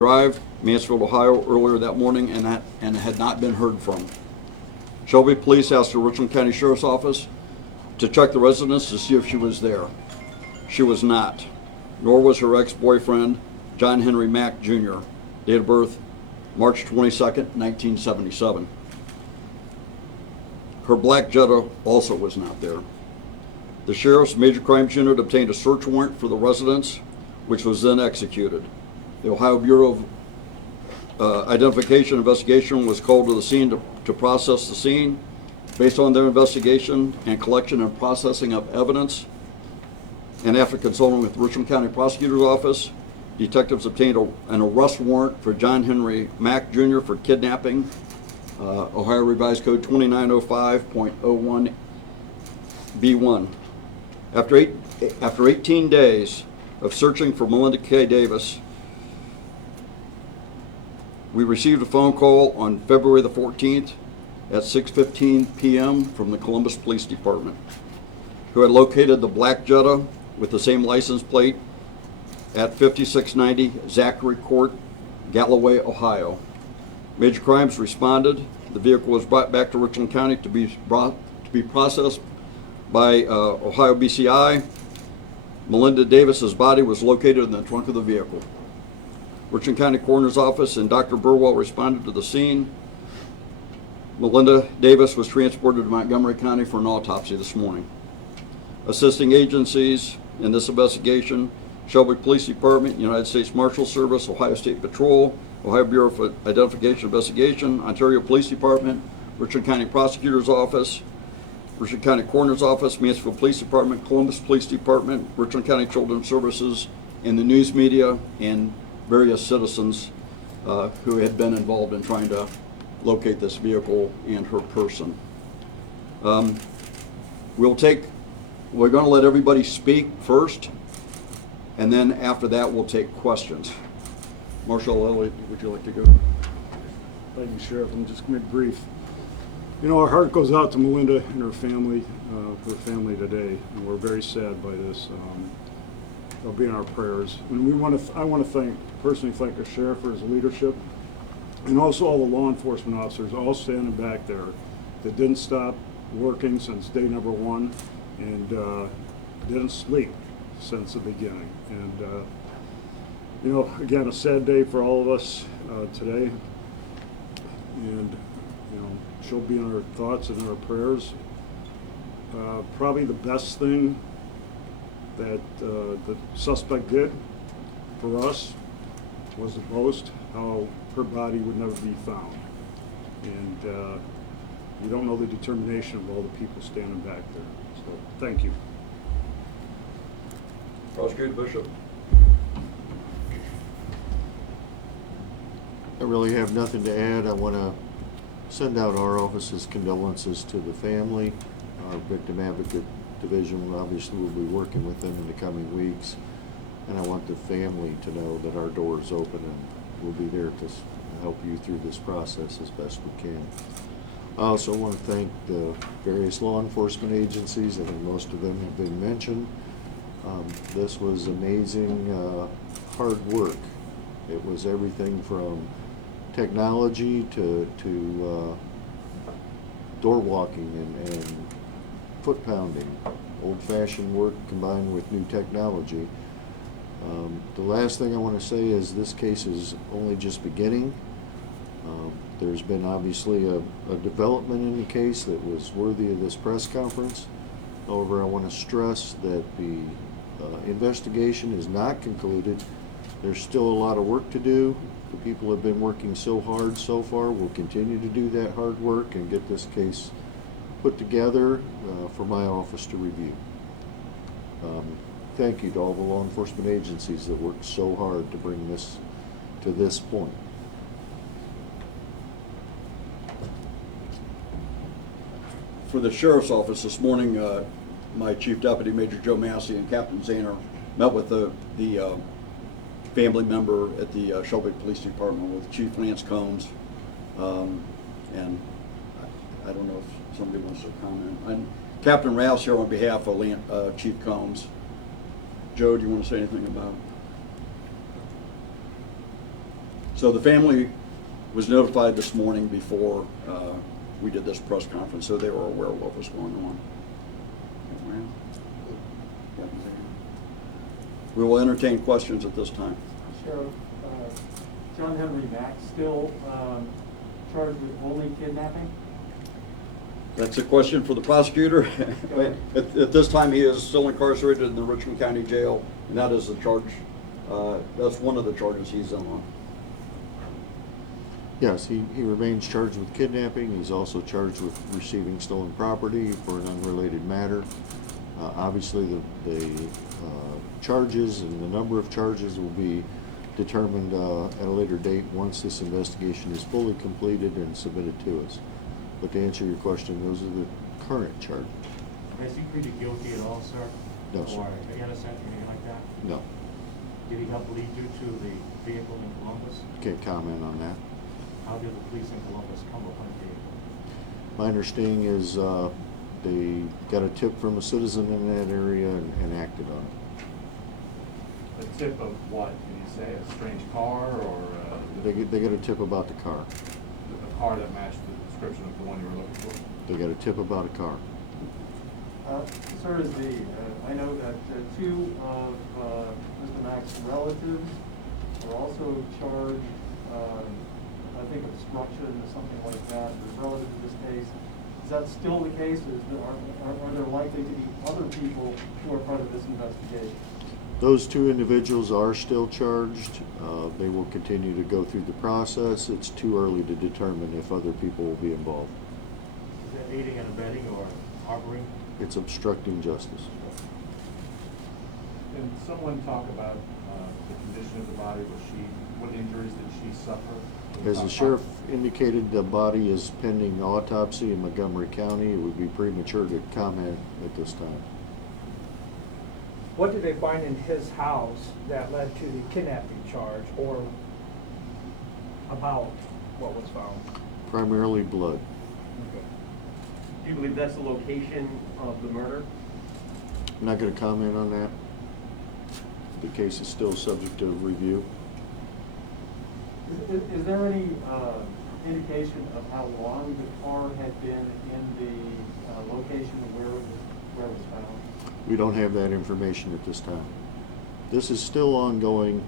Drive, Mansfield, Ohio, earlier that morning and had not been heard from. Shelby Police asked the Richland County Sheriff's Office to check the residence to see if she was there. She was not, nor was her ex-boyfriend, John Henry Mack Jr., date of birth March 22nd, 1977. Her black Jetta also was not there. The Sheriff's Major Crimes Unit obtained a search warrant for the residence, which was then executed. The Ohio Bureau of Identification Investigation was called to the scene to process the scene. Based on their investigation and collection and processing of evidence, and after consulting with the Richland County Prosecutor's Office, detectives obtained an arrest warrant for John Henry Mack Jr. for kidnapping, Ohio Revised Code 2905.01B1. After 18 days of searching for Melinda Kay Davis, we received a phone call on February the 14th at 6:15 p.m. from the Columbus Police Department, who had located the black Jetta with the same license plate at 5690 Zachary Court, Galloway, Ohio. Major Crimes responded. The vehicle was brought back to Richland County to be processed by Ohio BCI. Melinda Davis's body was located in the trunk of the vehicle. Richland County Coroner's Office and Dr. Burwell responded to the scene. Melinda Davis was transported to Montgomery County for an autopsy this morning. Assisting agencies in this investigation: Shelby Police Department, United States Marshal Service, Ohio State Patrol, Ohio Bureau of Identification Investigation, Ontario Police Department, Richland County Prosecutor's Office, Richland County Coroner's Office, Mansfield Police Department, Columbus Police Department, Richland County Children's Services, and the news media, and various citizens who had been involved in trying to locate this vehicle and her person. We're going to let everybody speak first, and then after that we'll take questions. Marshal Elliott, would you like to go? Thank you, Sheriff. I'm just going to be brief. You know, our heart goes out to Melinda and her family today, and we're very sad by this. They'll be in our prayers. And I want to personally thank the sheriff for his leadership, and also all the law enforcement officers all standing back there that didn't stop working since day number one, and didn't sleep since the beginning. And you know, again, a sad day for all of us today. And you know, she'll be in our thoughts and our prayers. Probably the best thing that the suspect did for us was to boast how her body would never be found. And you don't know the determination of all the people standing back there. So thank you. Prosecutor Bishop. I really have nothing to add. I want to send out our office's condolences to the family. Our Victim Advocate Division obviously will be working with them in the coming weeks, and I want the family to know that our door is open and we'll be there to help you through this process as best we can. I also want to thank the various law enforcement agencies. I think most of them have been mentioned. This was amazing hard work. It was everything from technology to door walking and foot pounding, old-fashioned work combined with new technology. The last thing I want to say is this case is only just beginning. There's been obviously a development in the case that was worthy of this press conference. However, I want to stress that the investigation is not concluded. There's still a lot of work to do. The people have been working so hard so far. We'll continue to do that hard work and get this case put together for my office to review. Thank you to all the law enforcement agencies that worked so hard to bring this to this point. For the Sheriff's Office this morning, my Chief Deputy Major Joe Massey and Captain Zahner met with the family member at the Shelby Police Department with Chief Lance Combs, and I don't know if somebody wants to comment. And Captain Rouse here on behalf of Chief Combs. Joe, do you want to say anything about So the family was notified this morning before we did this press conference, so they were aware of what was going on. We will entertain questions at this time. Sheriff, John Henry Mack still charged with only kidnapping? That's a question for the prosecutor. At this time, he is still incarcerated in the Richland County Jail, and that is the charge. That's one of the charges he's in on. Yes, he remains charged with kidnapping. He's also charged with receiving stolen property for an unrelated matter. Obviously, the charges and the number of charges will be determined at a later date once this investigation is fully completed and submitted to us. But to answer your question, those are the current charges. Has he pleaded guilty at all, sir? No, sir. Or innocent or anything like that? No, Did he help lead you to the vehicle in Columbus? can't comment on that. How did the police in Columbus come upon the vehicle? My understanding is they got a tip from a citizen in that area and acted on it. A tip of what? Did you say a strange car or They got a tip about the car. a car that matched the description of the one you were looking for? They got a tip about a car. Sir, I know that two of Mr. Mack's relatives are also charged, I think obstruction or something like that, as relative to this case. Is that still the case, or are there likely to be other people who are part of this investigation? Those two individuals are still charged. They will continue to go through the process. It's too early to determine if other people will be involved. Is that aiding and abetting or harboring? It's obstructing justice. Can someone talk about the condition of the body? What injuries did she suffer? As the sheriff indicated, the body is pending autopsy in Montgomery County. It would be premature to comment at this time. What did they find in his house that led to the kidnapping charge, or about what was found? Primarily blood. Do you believe that's the location of the murder? I'm not going to comment on that. The case is still subject to review. Is there any indication of how long the car had been in the location where it was found? We don't have that information at this time. This is still ongoing.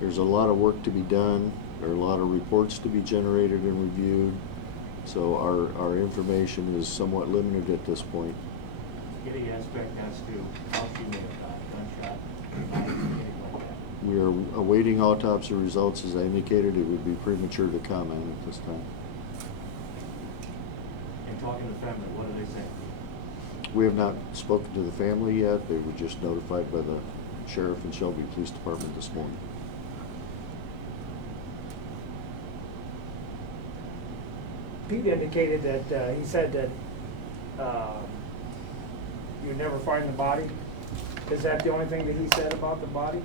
There's a lot of work to be done. There are a lot of reports to be generated and reviewed. So our information is somewhat limited at this point. Any aspect as to how she may have died, gunshot, anything like that? We are awaiting autopsy results. As I indicated, it would be premature to comment at this time. And talking to the family, what do they say? We have not spoken to the family yet. They were just notified by the sheriff and Shelby Police Department this morning. Pete indicated that, he said that you'd never find the body. Is that the only thing that he said about the body?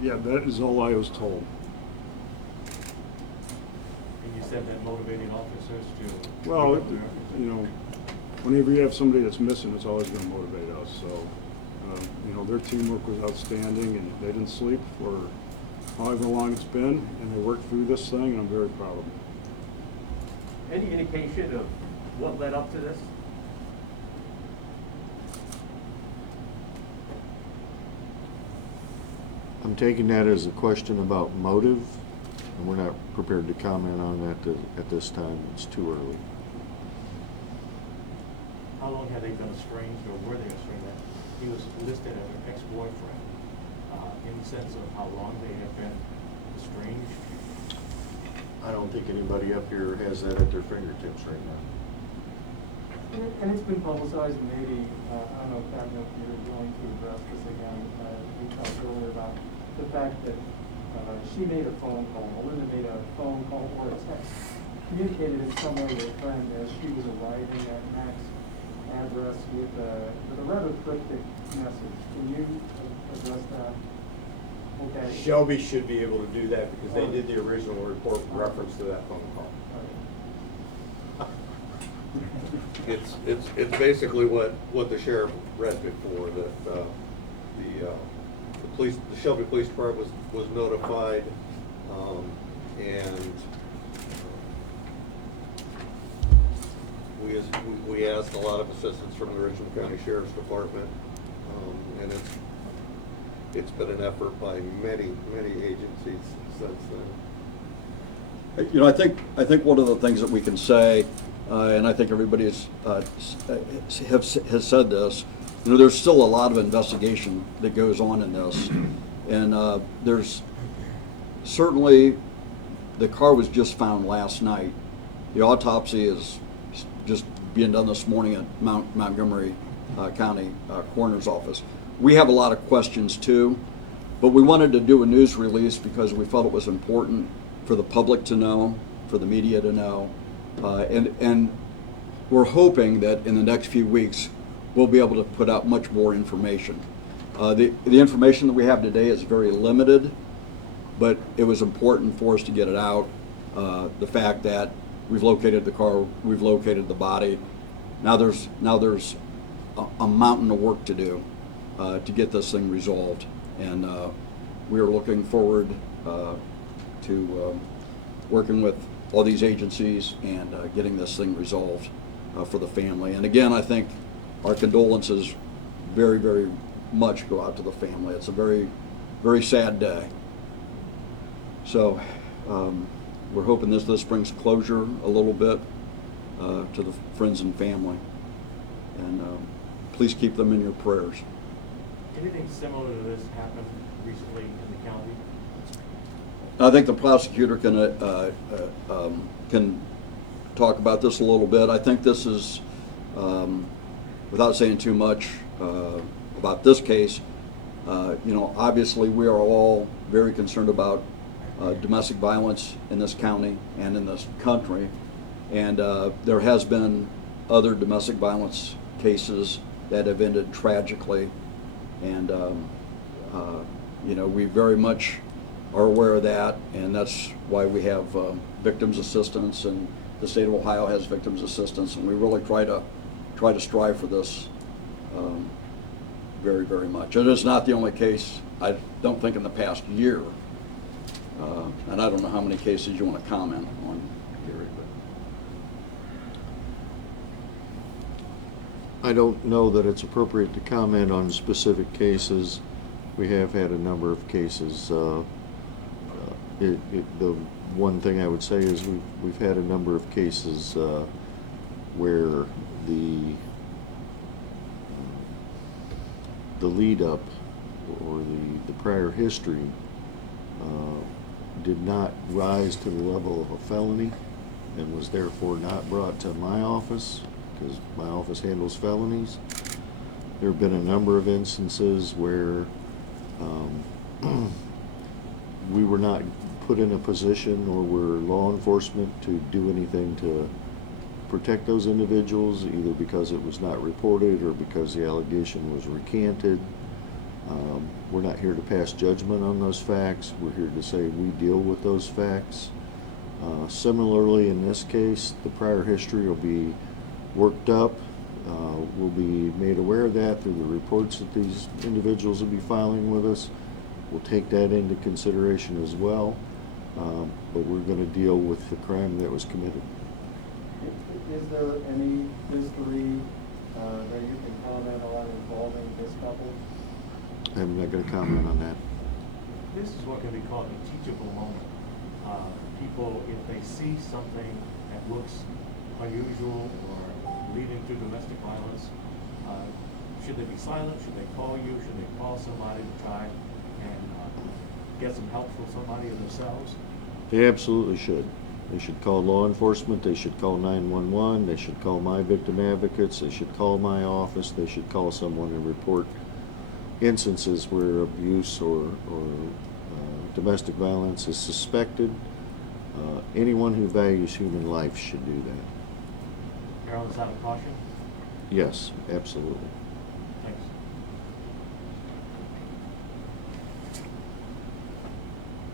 Yeah, that is all I was told. And you said that motivating officers to... Well, you know, whenever you have somebody that's missing, it's always going to motivate us. So, you know, their teamwork was outstanding, and they didn't sleep for however long it's been, and they worked through this thing, and I'm very proud of them. Any indication of what led up to this? I'm taking that as a question about motive, and we're not prepared to comment on that at this time. It's too early. How long had they been estranged, or were they estranged? He was listed as an ex-boyfriend. In the sense of how long they have been estranged? I don't think anybody up here has that at their fingertips right now. And it's been publicized, and maybe, I don't know if you're willing to address this again. We talked earlier about the fact that she made a phone call, Melinda made a phone call or a text, communicated in some way with a friend as she was arriving at Mac's address with a rather cryptic message. Can you address that? Okay. Shelby should be able to do that because they did the original report with reference to that phone call. It's basically what the sheriff read before, that the the Shelby Police Department was notified, and we asked a lot of assistance from the Richland County Sheriff's Department, and it's been an effort by many agencies since then. You know, I think one of the things that we can say, and I think everybody has said this, you know, there's still a lot of investigation that goes on in this, and there's certainly, the car was just found last night. The autopsy is just being done this morning at Montgomery County Coroner's Office. We have a lot of questions too, but we wanted to do a news release because we felt it was important for the public to know, for the media to know, and we're hoping that in the next few weeks we'll be able to put out much more information. The information that we have today is very limited, but it was important for us to get it out. The fact that we've located the car, we've located the body. Now there's a mountain of work to do to get this thing resolved, and we are looking forward to working with all these agencies and getting this thing resolved for the family. And again, I think our condolences very, very much go out to the family. It's a very, very sad day. So we're hoping this brings closure a little bit to the friends and family. And please keep them in your prayers. Anything similar to this happened recently in the county? I think the prosecutor can talk about this a little bit. I think this is, without saying too much about this case, you know, obviously we are all very concerned about domestic violence in this county and in this country, and there has been other domestic violence cases that have ended tragically, and you know, we very much are aware of that, and that's why we have victims assistance, and the state of Ohio has victims assistance, and we really try to strive for this very, very much. It is not the only case, I don't think, in the past year, and I don't know how many cases you want to comment on, Gary, but I don't know that it's appropriate to comment on specific cases. We have had a number of cases. The one thing I would say is we've had a number of cases where the lead up or the prior history did not rise to the level of a felony and was therefore not brought to my office, because my office handles felonies. There have been a number of instances where we were not put in a position, or were law enforcement, to do anything to protect those individuals, either because it was not reported or because the allegation was recanted. We're not here to pass judgment on those facts. We're here to say we deal with those facts. Similarly, in this case, the prior history will be worked up. We'll be made aware of that through the reports that these individuals will be filing with us. We'll take that into consideration as well, but we're going to deal with the crime that was committed. Is there any history that you can comment on involving this couple? I'm not going to comment on that. This is what can be called a teachable moment. People, if they see something that looks unusual or leading to domestic violence, should they be silent? Should they call you? Should they call somebody to try and get some help from somebody or themselves? They absolutely should. They should call law enforcement. They should call 911. They should call my victim advocates. They should call my office. They should call someone and report instances where abuse or domestic violence is suspected. Anyone who values human life should do that. Carol, is that a caution? Yes, absolutely. Thanks.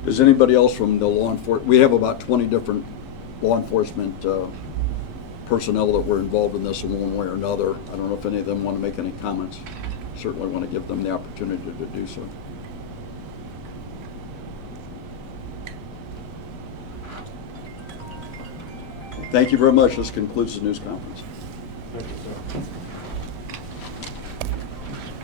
Is anybody else from the law enforcement? We have about 20 different law enforcement personnel that were involved in this in one way or another. I don't know if any of them want to make any comments. Certainly want to give them the opportunity to do so. Thank you very much. This concludes the news conference. Thank you, sir.